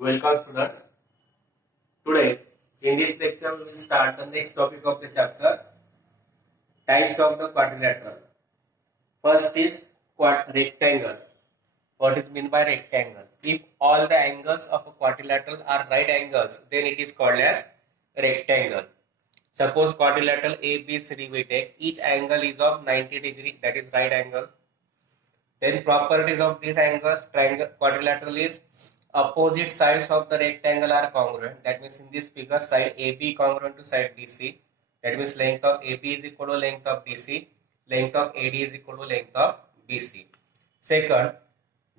Welcome students. Today in this lecture we will start the next topic of the chapter, types of the quadrilateral. First is rectangle. What is meant by rectangle? If all the angles of a quadrilateral are right angles, then it is called as rectangle. Suppose quadrilateral ABCD we take, each angle is of 90 degree, that is right angle. Then properties of this angle, quadrilateral is opposite sides of the rectangle are congruent. That means in this figure, side AB congruent to side DC. That means length of AB is equal to length of DC. Length of AD is equal to length of BC. Second,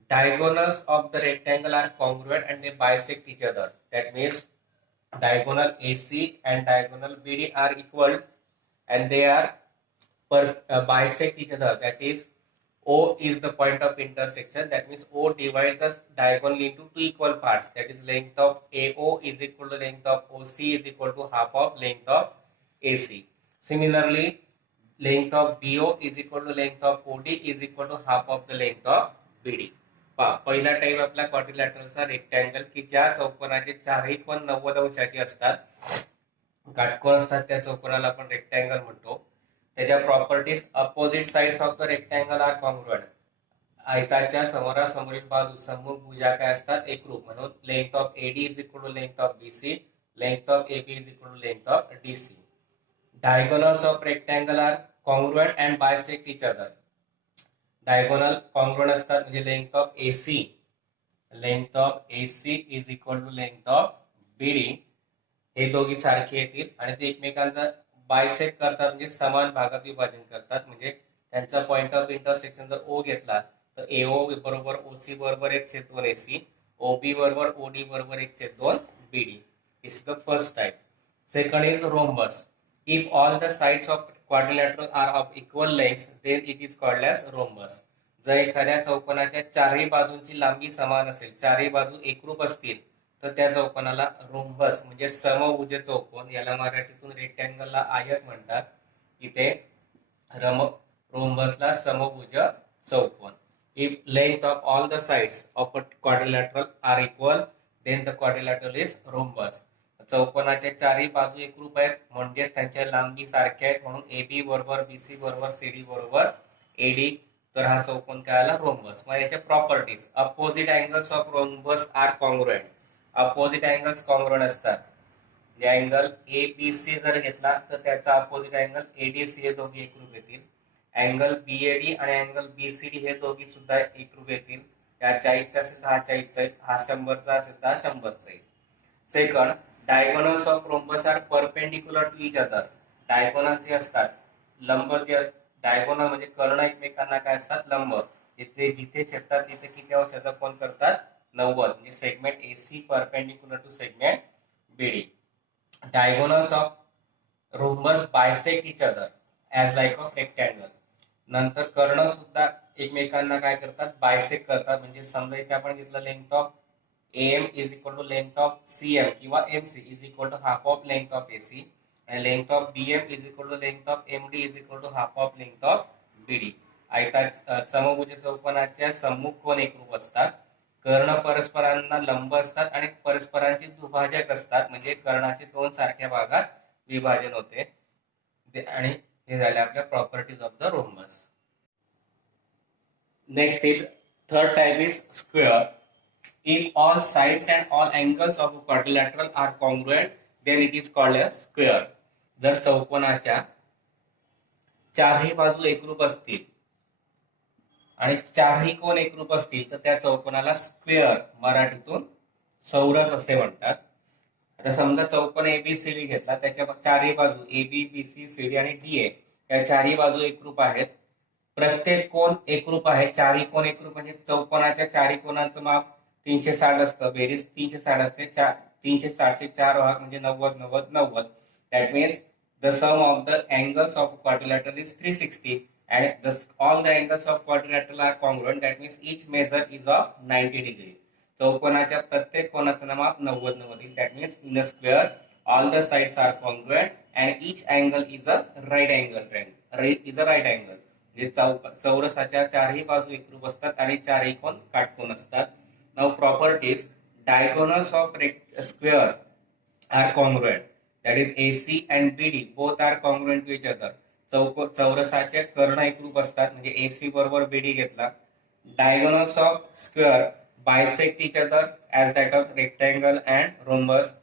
diagonals of the rectangle are congruent and they bisect each other. That means diagonal AC and diagonal BD are equal and they are bisect each other. That is, O is the point of intersection. That means O divides the diagonal into two equal parts. That is, length of AO is equal to length of OC is equal to half of length of AC. Similarly, length of BO is equal to length of OD is equal to half of the length of BD. पहिला type आपला क्वाड्रिलॅटरलचा rectangle की ज्या चौकोनाचे चारही कोन 90 अंशाचे असतात, काटकोन असतात, त्या चौकोनाला आपण rectangle म्हणतो. त्याच्या properties, opposite sides of the rectangle are congruent. आयताच्या समोरासमोरील बाजू सम्मुख भुजा काय असतात, एकरूप. म्हणून length of AD is equal to length of BC, length of AB is equal to length of DC. Diagonals of rectangle are congruent and bisect each other. Diagonal congruent असतात, म्हणजे length of AC is equal to length of BD. हे दोघी सारखे येतील आणि ते एकमेकांचा bisect करतात, म्हणजे समान भागात विभाजन करतात. म्हणजे त्यांचा पॉइंट ऑफ इंटरसेक्शन जर ओ घेतला तर एओ बरोबर ओसी बरोबर 1/2 एसी, ओबी बरोबर ओडी बरोबर 1/2 BD. This is the first type. Second is rhombus. If all the sides of quadrilateral are of equal length, then it is called as rhombus. जर एखाद्या चौकोनाच्या चारही बाजूंची लांबी समान असेल, चारही बाजू एकरूप असतील, तर त्या चौकोनाला रोम्बस म्हणजे समभुज चौकोन, याला मराठीतून रेक्टँगलला आयत म्हणतात. इथे रोम्बसला समभुज चौकोन. If length of all the sides of a quadrilateral are equal, then the quadrilateral is rhombus. चौकोनाच्या चारही बाजू एकरूप आहेत, म्हणजेच त्यांच्या लांबी सारख्या आहेत, म्हणून एबी बरोबर बीसी बरोबर सीडी बरोबर एडी. तर हा चौकोन काय आला, रोम्बस. मग याच्या properties, opposite angles of rhombus are congruent. Opposite angles congruent असतात. अँगल ए बी सी जर घेतला तर त्याचा अपोजिट अँगल एडीसी हे दोघे एकरूप येतील. अँगल बीएडी आणि अँगल बीसीडी हे दोघी सुद्धा एकरूप येतील. या 40चा असेल तर हा 40चा येईल, हा 100चा असेल तर हा 100चा येईल. Second, diagonals of rhombus are perpendicular to each other. Diagonal जे असतात, लंब जे असतात, डायगोनल म्हणजे कर्ण एकमेकांना काय असतात, लंब. इथे जिथे छेदतात तिथे किती अंशाचा कोन करतात, 90. म्हणजे segment AC perpendicular to segment BD. Diagonals of rhombus bisect each other as like of rectangle. नंतर कर्ण सुद्धा एकमेकांना काय करतात, बायसेक्ट करतात. म्हणजे समजा इथे आपण घेतलं length of M is equal to length of CM किंवा MC is equal to half of length of AC, आणि length of BM is equal to length of MD is equal to half of length of BD. समभुज चौकोनाच्या सम्मुख कोन एकरूप असतात. कर्ण परस्परांना लंब असतात आणि परस्परांचे दुभाजक असतात, म्हणजे कर्णाचे दोन सारख्या भागात विभाजन होते. आणि हे झाले आपल्या properties of the rhombus. Next is third type is square. If all sides and all angles of a quadrilateral are congruent, then it is called as square. जर चौकोनाच्या चारही बाजू एकरूप असतील आणि चारही कोन एकरूप असतील तर त्या चौकोनाला स्क्वेअर, मराठीतून चौरस असे म्हणतात. आता समजा चौकोन एबीसीडी घेतला, त्याच्या चारही बाजू एबी बीसी सीडी आणि डीए या चारही बाजू एकरूप आहेत. प्रत्येक कोन एकरूप आहे, चारही कोन एकरूप म्हणजे चौकोनाच्या चारही कोनांचं माप 360 असतं, बेरीज 360 असते. 360 चे 4 भाग म्हणजे 90 90 90. That means the sum of the angles of quadrilateral is 360 and all the angles of quadrilateral are congruent. That means each measure is of 90 degree. चौकोनाच्या प्रत्येक कोनाचं माप 90 90. That means in a square all the sides are congruent and each angle is a right angle. म्हणजे चौरसाच्या चारही बाजू एकरूप असतात आणि चारही कोन काटकोन असतात. Now properties, diagonals of square are congruent. That is AC and BD both are congruent to each other. चौरसाचे कर्ण एकरूप असतात म्हणजे AC बरोबर BD घेतला. Diagonals of square bisect each other as that of rectangle and rhombus.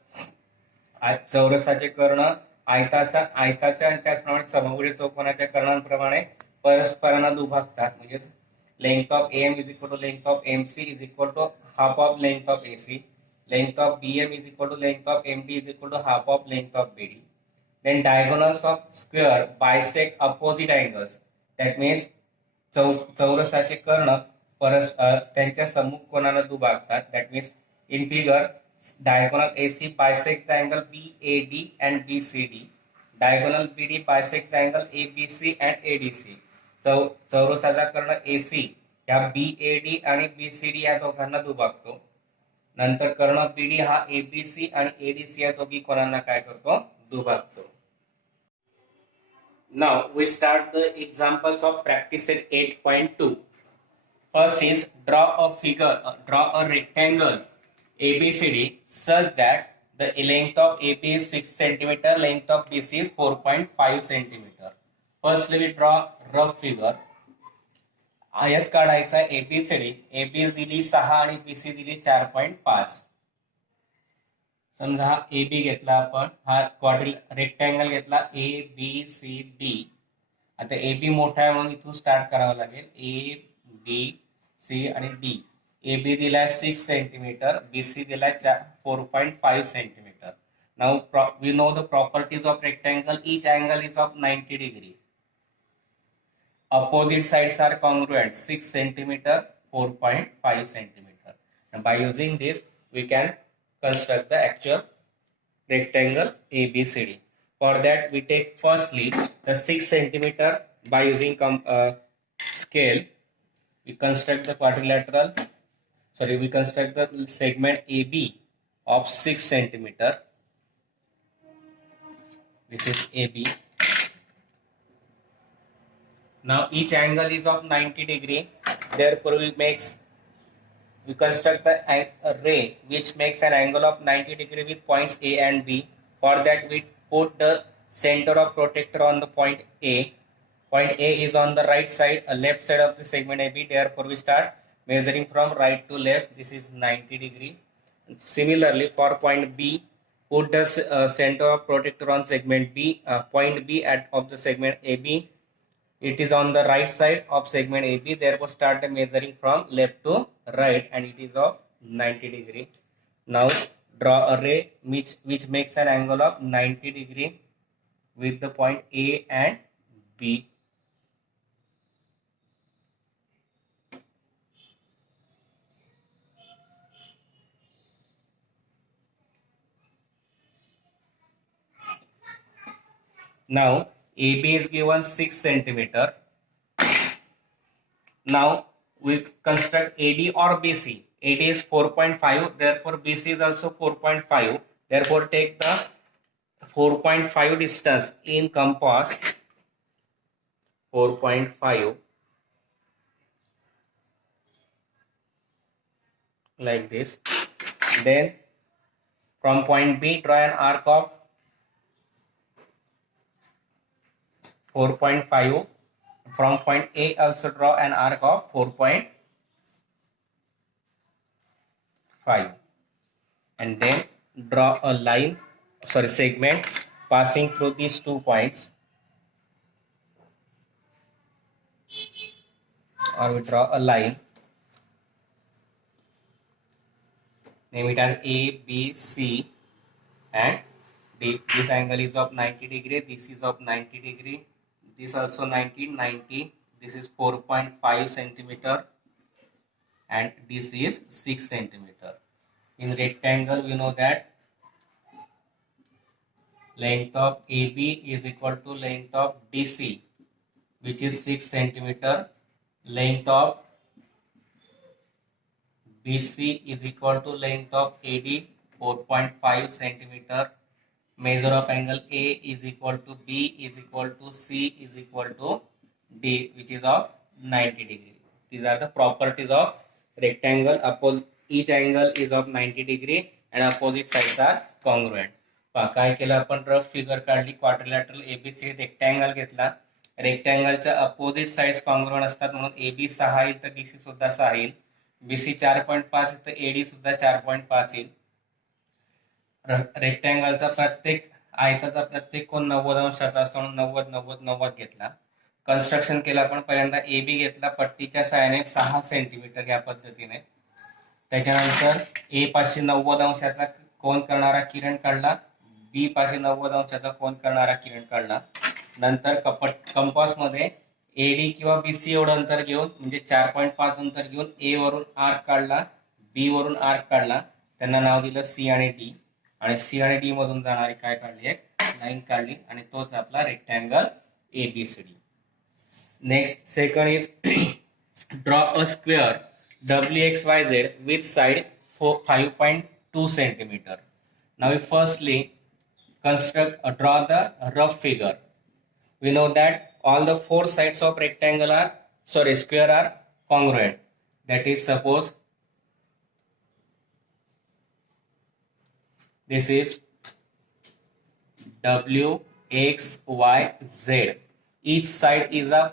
चौरसाचे कर्ण आयताच्या आणि त्याचप्रमाणे समभुज चौकोनाच्या कर्णांप्रमाणे परस्परांना दुभागतात. म्हणजे length of AM is equal to length of MC is equal to half of length of AC. Length of BM is equal to length of MD is equal to half of length of BD. Then diagonals of square bisect opposite angles. That means चौरसाचे कर्ण त्यांच्या सम्मुख कोनाला दुभागतात. That means in figure diagonal AC bisects the angle BAD and BCD. Diagonal BD bisects the angle ABC and ADC. चौरसाचा Karna AC या BAD आणि BCD या दोघांना दुभागतो. नंतर कर्ण BD हा ABC आणि ADC या दोघी कोणांना काय करतो? दुभागतो. Now we start the examples of practice at 8.2. First is draw a rectangle ABCD such that the length of AB is 6 cm, length of BC is 4.5 cm. Firstly we draw rough figure. आयत काढायचा ABCD. AB दिली 6 आणि BC दिली 4.5. समजा हा AB घेतला आपण, हा रेक्टँगल घेतला ABCD. आता AB मोठा आहे म्हणून इथून स्टार्ट करावं लागेल. ABC आणि D. AB दिलाय 6 सेंटीमीटर, BC दिलाय 4.5 centimetre. Now we know the properties of rectangle. Each angle is of 90 degree. Opposite sides are congruent. 6 centimeter, 4.5 centimeter. And by using this, we can construct the actual rectangle ABCD. For that, we take firstly the 6 centimeter by using scale. We construct the quadrilateral. We construct the segment AB of 6 centimeter. This is AB. Now each angle is of 90 degree. Therefore, we construct the ray which makes an angle of 90 degree with points A and B. For that, we put the center of protector on the point A. Point A is on the right side, left side of the segment AB. Therefore, we start measuring from right to left. This is 90 degree. Similarly, for point B, put the center of protector on segment B. Point B of the segment AB. It is on the right side of segment AB. Therefore, start measuring from left to right, and it is of 90 degree. Now, draw a ray which makes an angle of 90 degree with the point A and B. Now, AB is given 6 centimeter. Now we construct AD or BC. AD is 4.5. Therefore, BC is also 4.5. Therefore, take the 4.5 distance in compass. 4.5 like this. Then from point B, draw an arc of 4.5. From point A, also draw an arc of 4.5. And then draw a line, segment passing through these 2 points. Or we draw a line. Name it as A, B, C and D. This angle is of 90 degree. This is of 90 degree. This also 90. This is 4.5 centimeter. And this is 6 centimeter. In rectangle, we know that length of AB is equal to length of DC, which is 6 centimeter. Length of BC is equal to length of AD, 4.5 centimeter. Measure of angle A is equal to B is equal to C is equal to D, which is of 90 degree. These are the properties of rectangle each angle is of 90 degree and opposite sides are congruent. काय केलं आपण, rough figure काढली, quadrilateral ABC rectangle घेतला, रेक्टँगलच्या opposite sides congruent असतात म्हणून AB 6 येईल तर BC सुद्धा 6 येईल, बीसी 4.5 तर एडी सुद्धा 4.5 येईल. रेक्टँगलचा प्रत्येक आयताचा प्रत्येक कोण 90 अंशाचा असतो म्हणून 90 90 90 घेतला. कन्स्ट्रक्शन केलं आपण, पहिल्यांदा एबी घेतला पट्टीच्या साहाय्याने 6 सेंटीमीटर या पद्धतीने, त्याच्यानंतर ए पाशी 90 अंशाचा कोन करणारा किरण काढला, बी पाशी 90 अंशाचा कोन करणारा किरण काढला. नंतर कंपास मध्ये एडी किंवा बीसी एवढं अंतर घेऊन म्हणजे 4.5 अंतर घेऊन ए वरून आर्क काढला, बी वरून आर्क काढला, त्यांना नाव दिलं सी आणि डी, आणि सी आणि डी मधून जाणारी काय काढली, एक लाईन काढली, आणि तोच आपला rectangle ABCD. Next second is draw a square WXYZ with side 5.2 centimeter. Now we firstly draw the rough figure. We know that all the four sides of square are congruent. That is, suppose this is WXYZ. Each side is of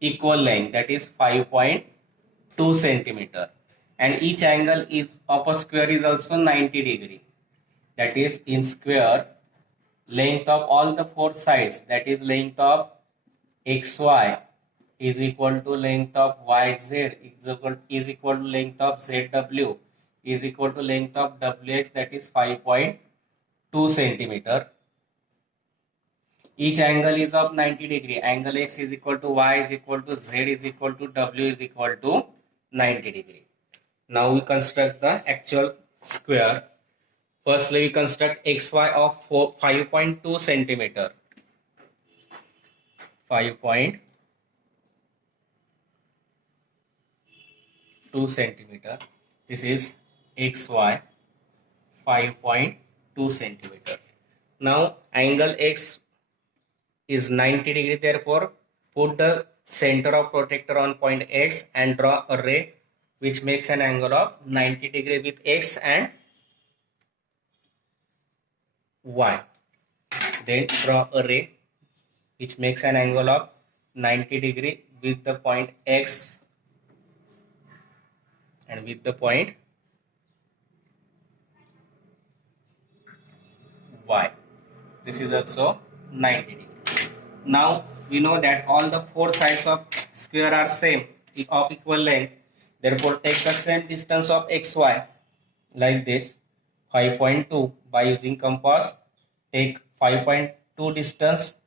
equal length, that is 5.2 centimeter, and each angle is of a square is also 90 degree. That is, in square, length of all the four sides, that is length of XY is equal to length of YZ is equal to length of ZW is equal to length of WX, that is 5.2 centimeter. Each angle is of 90 degree. Angle X is equal to Y is equal to Z is equal to W is equal to 90 degree. Now we construct the actual square. Firstly, we construct XY of 5.2 centimeter. 5.2 centimeter. This is XY 5.2 centimeter. Now angle X is 90 degree, therefore put the center of protector on point X and draw a ray which makes an angle of 90 degree with X and Y. Then draw a ray which makes an angle of 90 degree with the point X and with the point Y. This is also 90 degree. Now we know that all the four sides of square are same, of equal length. Therefore, take the same distance of XY like this, 5.2. By using compass, take 5.2 distance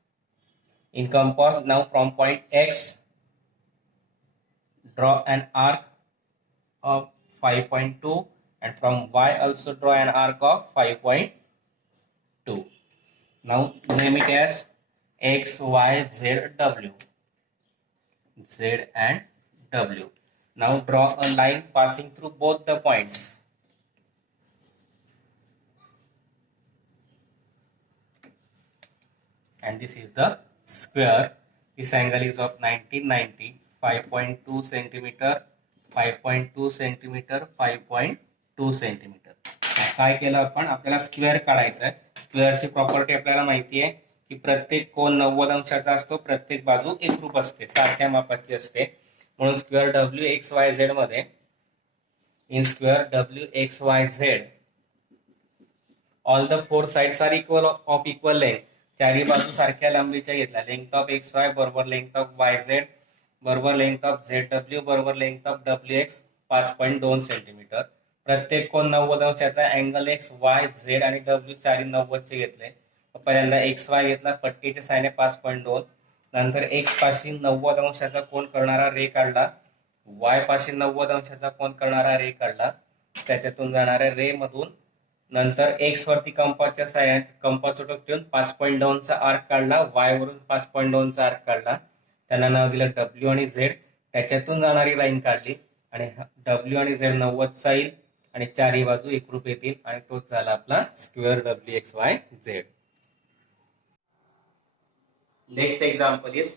in compass. Now from point X, draw an arc of 5.2, and from Y also draw an arc of 5.2. Now name it as X, Y, Z, W. Z and W. Now draw a line passing through both the points. And this is the square. This angle is of 90, 5.2 centimeter, 5.2 centimeter, 5.2 centimeter. काय केलं आपण, आपल्याला square काढायचा आहे. स्क्वेअरची property आपल्याला माहिती आहे की प्रत्येक कोन 90 अंशाचा असतो, प्रत्येक बाजू एकरूप असते, सारख्या मापाची असते, म्हणून स्क्वेअर WXYZ मध्ये in square WXYZ all the four sides are equal of equal length. चारही बाजू सारख्या लांबीच्या घेतल्या. लेंथ ऑफ XY बरोबर लेंथ ऑफ YZ बरोबर लेंथ ऑफ ZW बरोबर लेंथ ऑफ WX 5.2 सेंटीमीटर. प्रत्येक कोन 90 अंशाचा. अँगल X, Y, Z आणि W चारही 90 चे घेतले. पहिल्यांदा XY घेतला, पट्टीच्या साहाय्याने 5.2. नंतर X पाशी 90 अंशाचा कोन करणारा रे काढला, Y पाशी 90 अंशाचा कोन करणारा रे काढला, त्याच्यातून जाणाऱ्या रे मधून नंतर X वरती कंपासच्या साहाय्याने कंपास चोटक ठेवून 5.2 चा आर्क काढला, Y वरून 5.2 चा आर्क काढला, त्यांना नाव दिलं W आणि Z. त्याच्यातून जाणारी लाईन काढली आणि W आणि Z 90 चा येईल आणि चारही बाजू एकरूप येतील आणि तोच झाला आपला square WXYZ. Next example is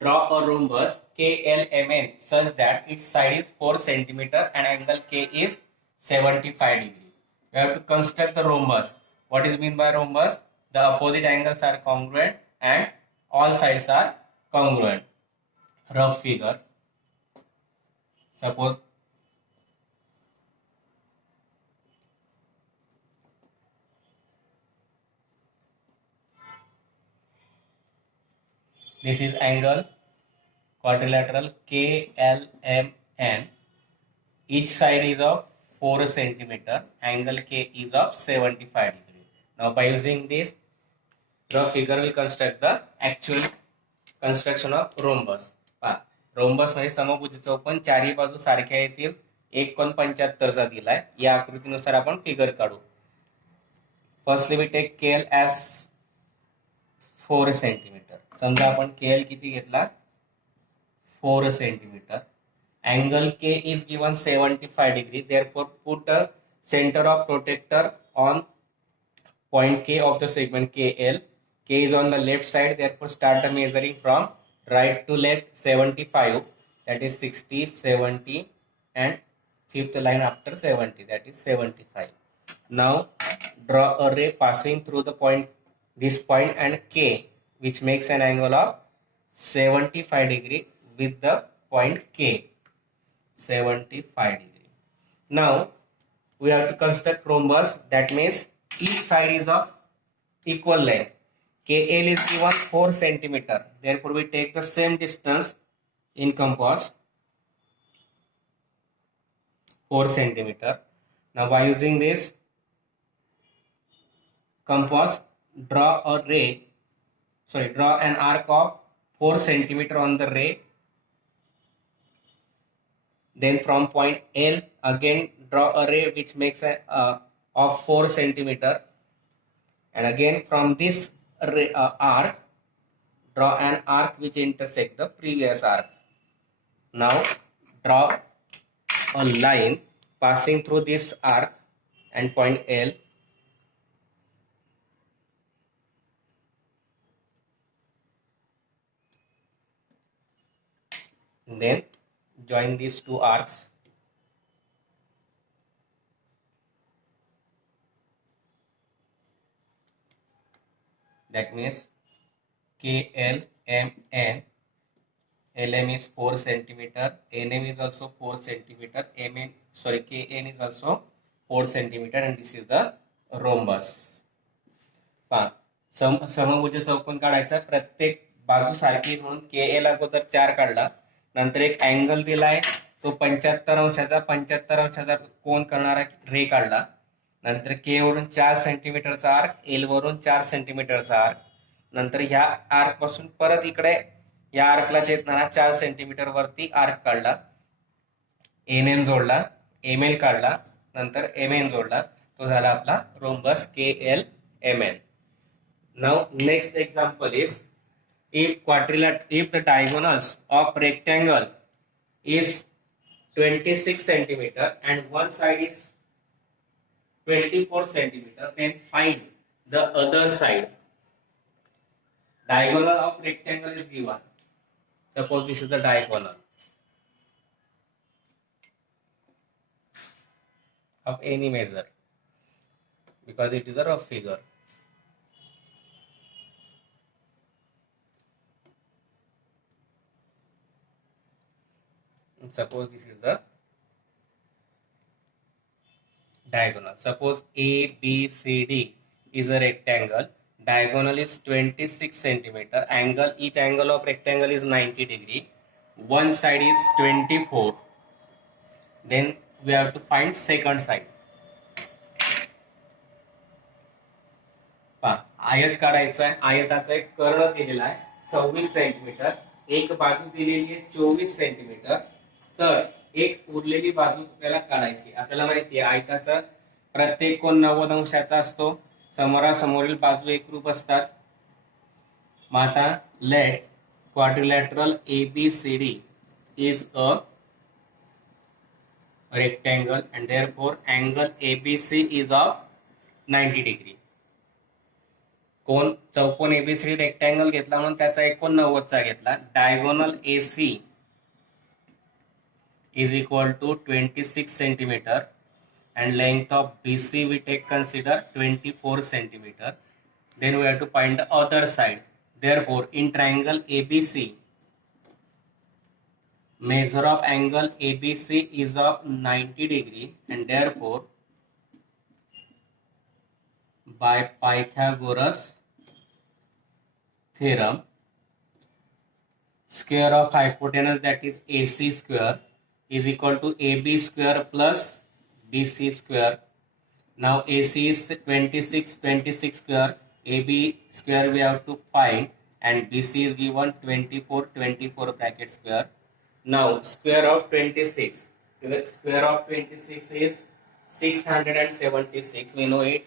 draw a rhombus KLMN such that its side is 4 cm and angle K is 75 degree. We have to construct the rhombus. What is mean by rhombus? The opposite angles are congruent and all sides are congruent. Rough figure. Suppose this is angle quadrilateral KLMN. Each side is of 4 centimeter. Angle K is of 75 degree. Now by using this rough figure we construct the actual construction of rhombus. Rhombus मध्ये समभुज चौकोन चारही बाजू सारख्या येतील. एक कोन 75 चा दिलाय. या आकृतीनुसार आपण फिगर काढू. Firstly we take KL as 4 centimetre. समजा आपण केएल किती घेतला 4 centimetre. Angle K is given 75 degree. Therefore, put a center of protector on point K of the segment KL. K is on the left side. Therefore, start the measuring from right to left 75. That is 60, 70, and fifth line after 70. That is 75. Now, draw a ray passing through the point, this point and K, which makes an angle of 75 degree with the point K. 75 degree. Now we have to construct rhombus. That means each side is of equal length. KL is given 4 centimeter. Therefore we take the same distance in compass 4 centimeter. Now by using this compass, draw an arc of 4 centimeter on the ray. Then from point L again draw a ray which makes a of 4 centimeter, and again from this ray, arc draw an arc which intersect the previous arc. Now draw a line passing through this arc and point L. And then join these two arcs. That means KLMN. LM is 4 centimeter. NM is also 4 centimeter. KN is also 4 centimeter, and this is the rhombus. समभुज चौकोन काढायचा. प्रत्येक बाजू सारखी म्हणून KL अगोदर 4 काढला. नंतर एक अँगल दिलाय तो 75 अंशाचा कोन करणारा रे काढला. नंतर के वरून 4 सेंटीमीटरचा आर्क, एल वरून 4 सेंटीमीटरचा आर्क. नंतर ह्या आर्क पासून परत इकडे या आर्कला छेदणारा 4 सेंटीमीटर वरती आर्क काढला. एनएन जोडला, एमएल काढला, नंतर एमएन जोडला. तो झाला आपला rhombus KLMN. Now next example is if the diagonals of rectangle is 26 centimeter and one side is 24 centimeter, then find the other side. Diagonal of rectangle is given. Suppose this is the diagonal of any measure, because it is a rough figure. And suppose this is the diagonal. Suppose ABCD is a rectangle. Diagonal is 26 centimeter. Each angle of rectangle is 90 degree. One side is 24. Then we have to find second side. आयत काढायचा आहे. आयताचा एक कर्ण दिलेला आहे 26 centimetre. एक बाजू दिलेली आहे 24 सेंटीमीटर. तर एक उरलेली बाजू आपल्याला काढायची. आपल्याला माहिती आहे आयताचा प्रत्येक कोन 90 अंशाचा असतो. समोरासमोरील बाजू एकरूप असतात. मग आता let quadrilateral ABCD is a rectangle and therefore angle ABC is of 90 degree. कोण चौकोन ABCD रेक्टँगल घेतला म्हणून त्याचा एक कोन 90 चा घेतला. Diagonal AC is equal to 26 centimeter and length of BC we take consider 24 centimeter. Then we have to find the other side. Therefore, in triangle ABC, measure of angle ABC is of 90 degree, and therefore by Pythagoras theorem, square of hypotenuse, that is AC square, is equal to AB square plus BC square. Now AC is 26 square, AB square we have to find, and BC is given 24 bracket square. Now square of 26, the square of 26 is 676, we know it.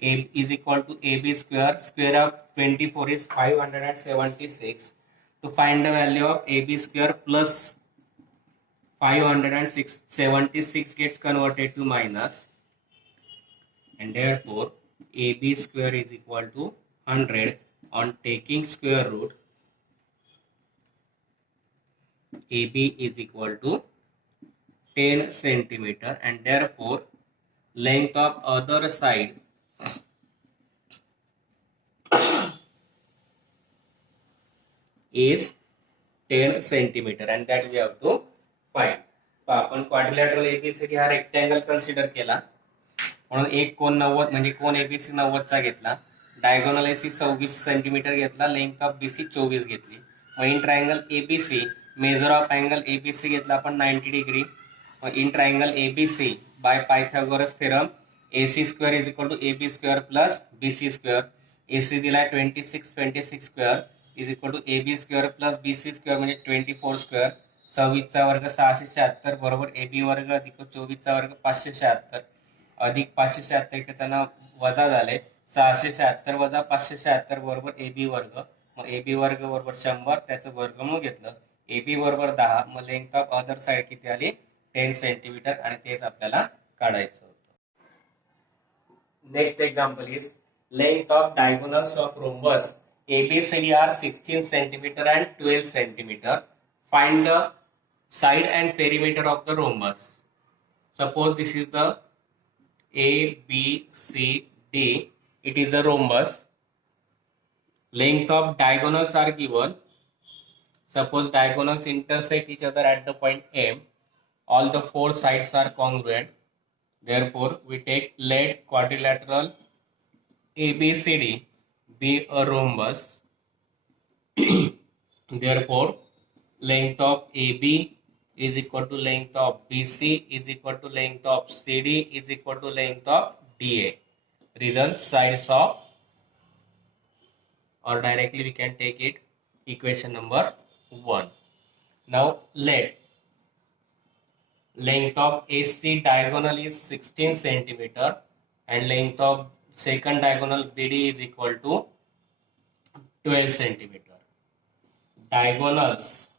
A is equal to AB square, square of 24 is 576. To find the value of AB square plus 576 gets converted to minus, and therefore AB square is equal to 100. On taking square root, AB is equal to 10 centimeter, and therefore length of other side is 10 centimeter, and that we have to find. आपण quadrilateral ABCD हा rectangle consider केला, म्हणून एक कोन 90 म्हणजे कोन ABC 90 चा घेतला, diagonal AC 26 centimetre घेतला, length of BC 24 घेतली. मग in triangle ABC measure of angle ABC घेतला आपण 90 डिग्री. मग in triangle ABC by Pythagoras theorem AC square is equal to AB square plus BC square. AC दिलाय 26 square is equal to AB square plus BC square म्हणजे 24 square. 26 चा वर्ग 676 बरोबर AB वर्ग अधिक 24 चा वर्ग 576 अधिक 576 केताना वजा झाले 676 वजा 576 बरोबर AB वर्ग. मग AB वर्ग बरोबर 100, त्याचं वर्गमूळ घेतलं, AB बरोबर 10. मग लेंथ ऑफ अदर साइड किती आली 10 सेंटीमीटर, आणि तेच आपल्याला काढायचं होतं. Next example is length of diagonals of rhombus ABCD are 16 centimeter and 12 centimeter. Find the side and perimeter of the rhombus. Suppose this is the ABCD. It is a rhombus. Length of diagonals are given. Suppose diagonals intersect each other at the point M. All the four sides are congruent. Therefore, we take let quadrilateral ABCD be a rhombus. Therefore, length of AB is equal to length of BC is equal to length of CD is equal to length of DA. Result sides of, or directly we can take it equation number 1. Now let length of AC diagonal is 16 centimeter and length of second diagonal BD is equal to 12 centimeter. Diagonals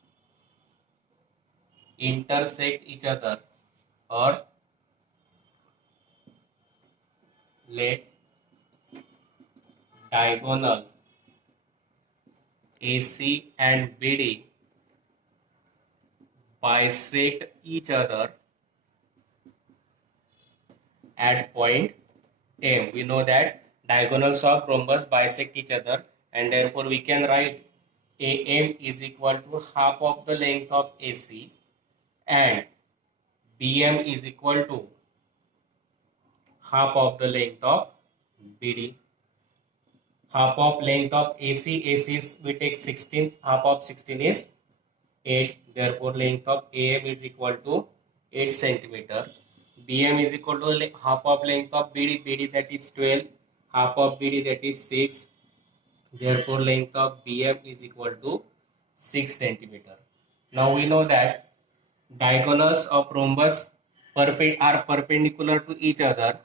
intersect each other, or let diagonal AC and BD bisect each other at point M. We know that diagonals of rhombus bisect each other, and therefore we can write AM is equal to half of the length of AC and BM is equal to half of the length of BD. Half of length of AC is we take 16, half of 16 is 8. Therefore length of AM is equal to 8 centimeter. BM is equal to half of length of BD that is 12, half of BD that is 6. Therefore length of BM is equal to 6 centimeter. Now we know that diagonals of rhombus are perpendicular to each other.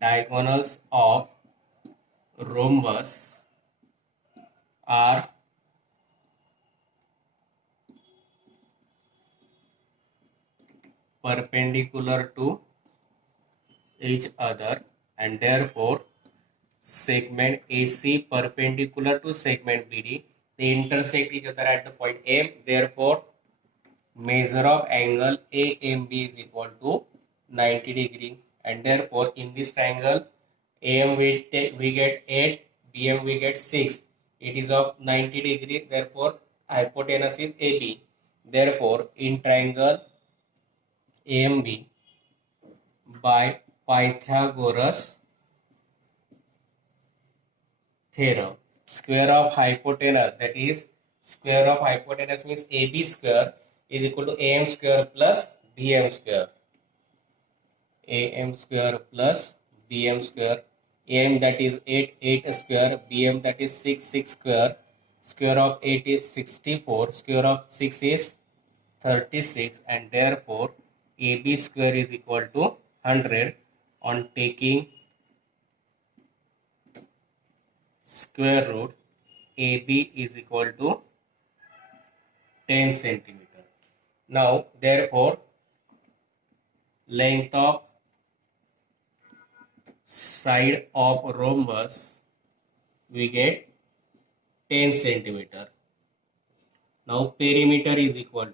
Diagonals of rhombus are perpendicular to each other, and therefore segment AC perpendicular to segment BD, they intersect each other at the point M. Therefore measure of angle AMB is equal to 90 degree, and therefore in this triangle AM we get 8, BM we get 6. It is of 90 degree, therefore hypotenuse is AB. Therefore in triangle AMB by Pythagoras theorem, square of hypotenuse, that is square of hypotenuse means AB square is equal to AM square plus BM square. AM square plus BM square. AM that is 8 square, BM that is 6 square. Square of 8 is 64, square of 6 is 36, and therefore AB square is equal to 100 on taking square root. AB is equal to 10 centimeter. Now therefore length of side of rhombus we get 10 centimeter. Now perimeter is equal to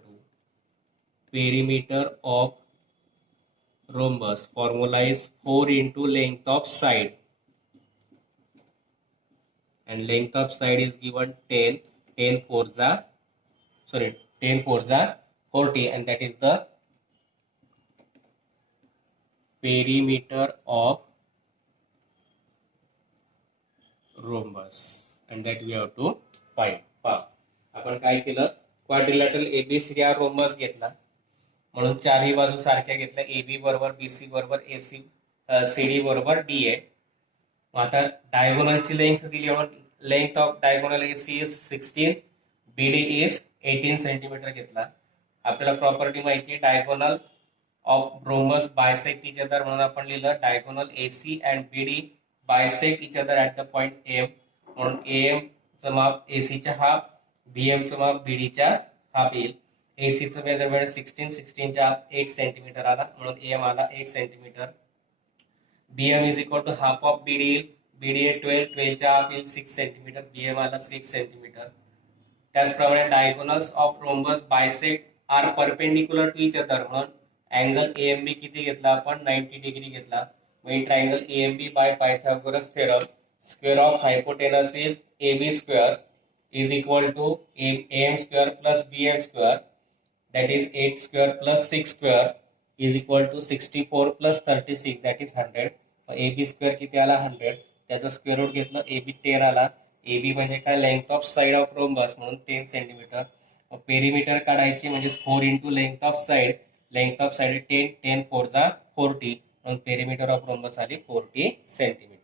perimeter of rhombus, formula is 4 into length of side, and length of side is given 10. 10 4s are 40, and that is the perimeter of rhombus, and that we have to find. आपण काय केलं, quadrilateral ABCD हा rhombus घेतला, म्हणून चारही बाजू सारख्या घेतल्या, एबी बरोबर बीसी बरोबर एसी सीडी बरोबर डीए. आता डायगोनलची लेंथ दिली, म्हणून length of diagonal AC is 16, BD is 18 centimetre घेतला. आपल्याला प्रॉपर्टी माहिती आहे, diagonal of rhombus bisect each other, म्हणून आपण लिहिलं diagonal AC and BD bisect each other at the point M, म्हणून एम चं माप एसीच्या हाफ, बीएम चं माप बीडीच्या हाफ येईल. एसीचं मेजरमेंट 16 च्या हाफ 8 सेंटीमीटर आला, म्हणून एम आला 8 centimetre. BM is equal to half of BD, BD 12 च्या हाफ येईल 6 सेंटीमीटर, बीएम आला 6 सेंटीमीटर. त्याचप्रमाणे diagonals of rhombus bisect are perpendicular to each other, म्हणून अँगल एएमबी किती घेतला आपण, 90 डिग्री घेतला. मग triangle AMB by Pythagoras theorem, square of hypotenuse is AB square is equal to AM square plus BM square, that is 8 square plus 6 square is equal to 64 plus 36, that is 100. AB square किती आला 100, त्याचा square root घेतलं, AB 10 आला. AB म्हणजे काय, length of side of rhombus, म्हणून 10 centimetre. Perimeter काढायची म्हणजे 4 into length of side, length of side 10, 10 4 40, म्हणून पेरिमीटर ऑफ रोम्बस आली 40 centimetre.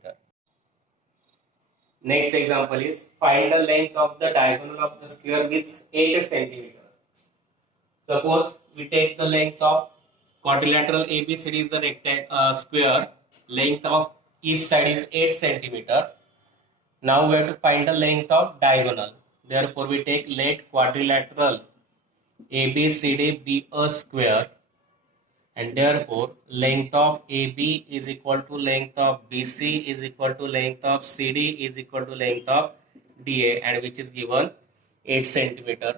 Next example is find the length of the diagonal of the square with 8 centimeter. Suppose we take the length of quadrilateral ABCD is the rectangle square. Length of each side is 8 centimeter. Now we have to find the length of diagonal. Therefore we take let quadrilateral ABCD be a square, and therefore length of AB is equal to length of BC is equal to length of CD is equal to length of DA, and which is given 8 centimeter.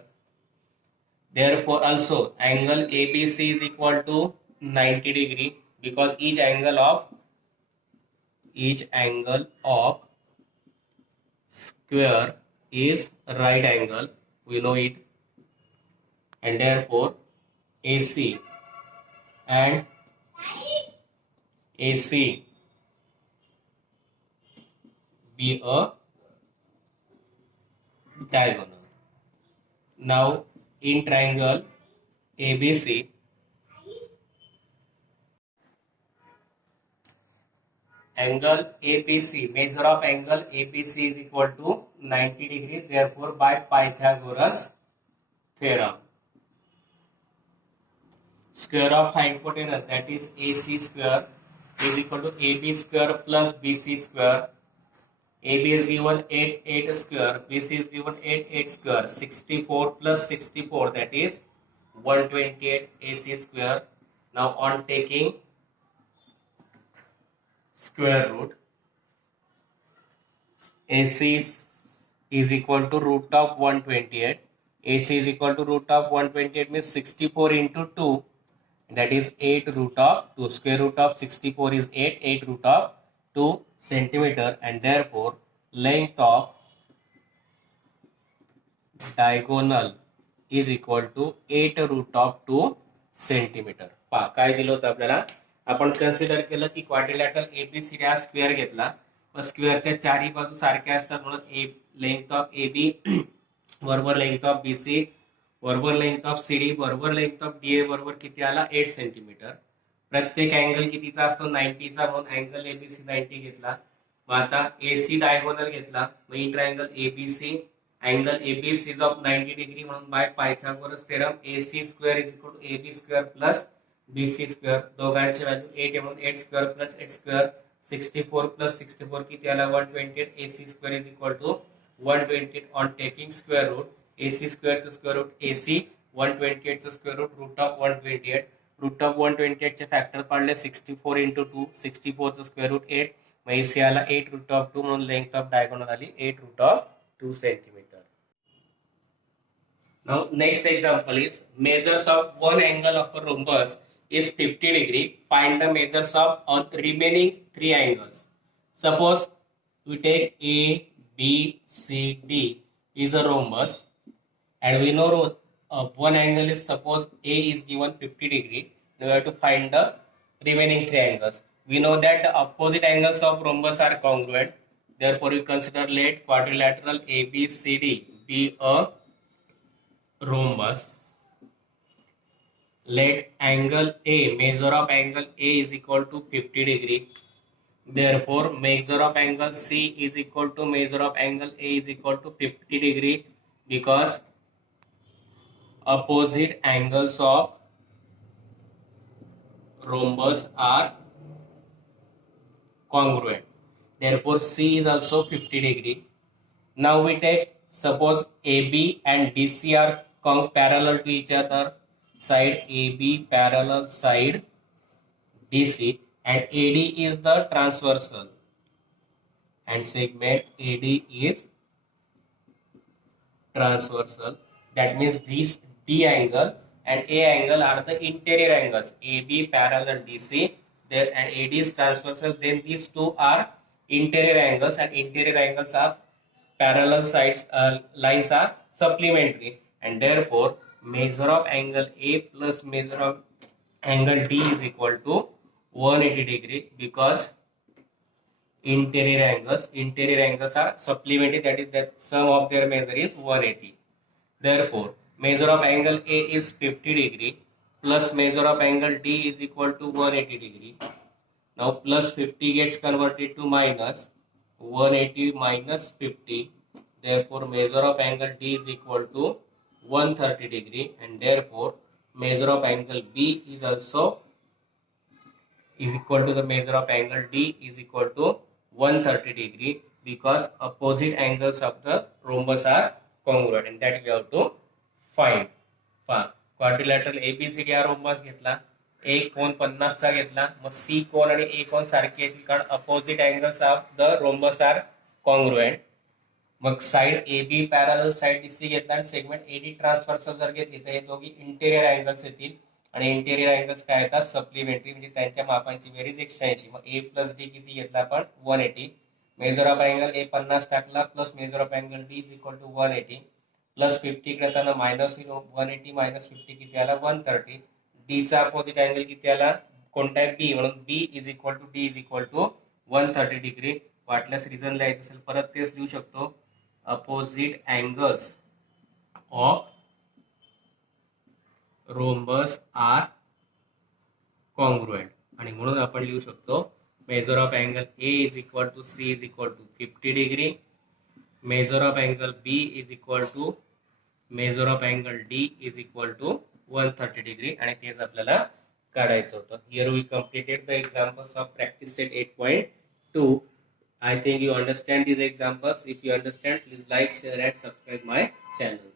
Therefore also angle ABC is equal to 90 degree, because each angle of square is right angle, we know it, and therefore AC and AC be a diagonal. Now in triangle ABC, angle ABC, measure of angle ABC is equal to 90 degree, therefore by Pythagoras theorem, square of hypotenuse, that is AC square, is equal to AB square plus BC square. AB is given 8 square, BC is given 8 square, 64 plus 64, that is 128 AC square. Now on taking square root, AC is equal to root of 128. AC is equal to root of 128 means 64 into 2. that is 8 root of 2. Square root of 64 is 8, 8 root of 2 centimeter, and therefore length of diagonal is equal to 8 root of 2 centimeter. पहा काय दिलं होतं आपल्याला, आपण consider केलं की quadrilateral ABCD हा square घेतला, स्क्वेअरच्या चारही बाजू सारख्या असतात म्हणून लेंथ ऑफ एबी बरोबर लेंथ ऑफ बीसी बरोबर लेंथ ऑफ सीडी बरोबर लेंथ ऑफ डीए बरोबर किती आला 8 सेंटीमीटर. प्रत्येक अँगल कितीचा असतो 90 चा, म्हणून अँगल एबीसी 90 घेतला. मग आता एसी डायगोनल घेतला, मग in triangle ABC angle ABC is of 90 degree म्हणून by Pythagoras theorem AC square is equal to AB square plus BC square, दोघांची व्हॅल्यू 8 आहे म्हणून 8 स्क्वेअर प्लस 8 स्क्वेअर 64 प्लस 64 किती आला 128. AC square is equal to 128 on taking square root. AC square चं square root AC, 128 चं square root root of 128. Root of 128 चे factor काढले 64 into 2, 64 चं स्क्वेअर रूट 8, मग AC आला 8 रूट ऑफ 2 म्हणून length of diagonal आली 8 root of 2 centimeter. Now next example is measures of one angle of a rhombus is 50 degree. Find the measures of remaining three angles. Suppose we take A, B, C, D is a rhombus, and we know one angle is, suppose A is given 50 degree. Now we have to find the remaining three angles. We know that the opposite angles of rhombus are congruent. Therefore, we consider let quadrilateral ABCD be a rhombus. Let angle A, measure of angle A is equal to 50 degree. Therefore, measure of angle C is equal to measure of angle A is equal to 50 degree, because opposite angles of rhombus are congruent. Therefore, C is also 50 degree. Now we take, suppose AB and DC are parallel to each other, side AB parallel side DC, and AD is the transversal, and segment AD is transversal. That means these D angle and A angle are the interior angles. AB parallel DC there, and AD is transversal, then these two are interior angles, and interior angles are parallel sides, lines are supplementary, and therefore measure of angle A plus measure of angle D is equal to 180 degree, because interior angles are supplementary, that is the sum of their measure is 180. Therefore measure of angle A is 50 degree plus measure of angle D is equal to 180 degree. Now plus 50 gets converted to minus 180 minus 50. Therefore measure of angle D is equal to 130 degree, and therefore measure of angle B is also is equal to the measure of angle D is equal to 130 degree, because opposite angles of the rhombus are congruent, and that we have to find. Quadrilateral ABCD हा rhombus घेतला, A कोन 50 चा घेतला, मग C कोन आणि A कोन सारखे आहेत, कारण opposite angles of the rhombus are congruent. Mug side AB parallel side DC घेतला आणि सेगमेंट AD ट्रान्सव्हर्सल जर घेतली तर हे दोघी इंटेरियर अँगल्स येतील, आणि इंटेरियर अँगल्स काय येतात सप्लिमेंटरी, म्हणजे त्यांच्या मापांची बेरीज 180. मग A प्लस D किती घेतला आपण 180. मेजर ऑफ अँगल A 50 टाकला plus measure of angle D is equal to 180 plus 50 कडे जाताना मायनस 180 मायनस 50 किती आला 130. D चा अपोजिट अँगल किती आला कोणता आहे B, म्हणून B is equal to D is equal to 130 degree. वाटल्यास रिझन लिहायचं असेल परत तेच लिहू शकतो, opposite angles of rhombus are congruent, आणि म्हणून आपण लिहू शकतो major of angle A is equal to C is equal to 50 degree, measure of angle B is equal to measure of angle D is equal to 130 degree, आणि तेच आपल्याला काढायचं होतं. Here we completed the examples of practice set 8.2. I think you understand these examples. If you understand, please like, share and subscribe my channel.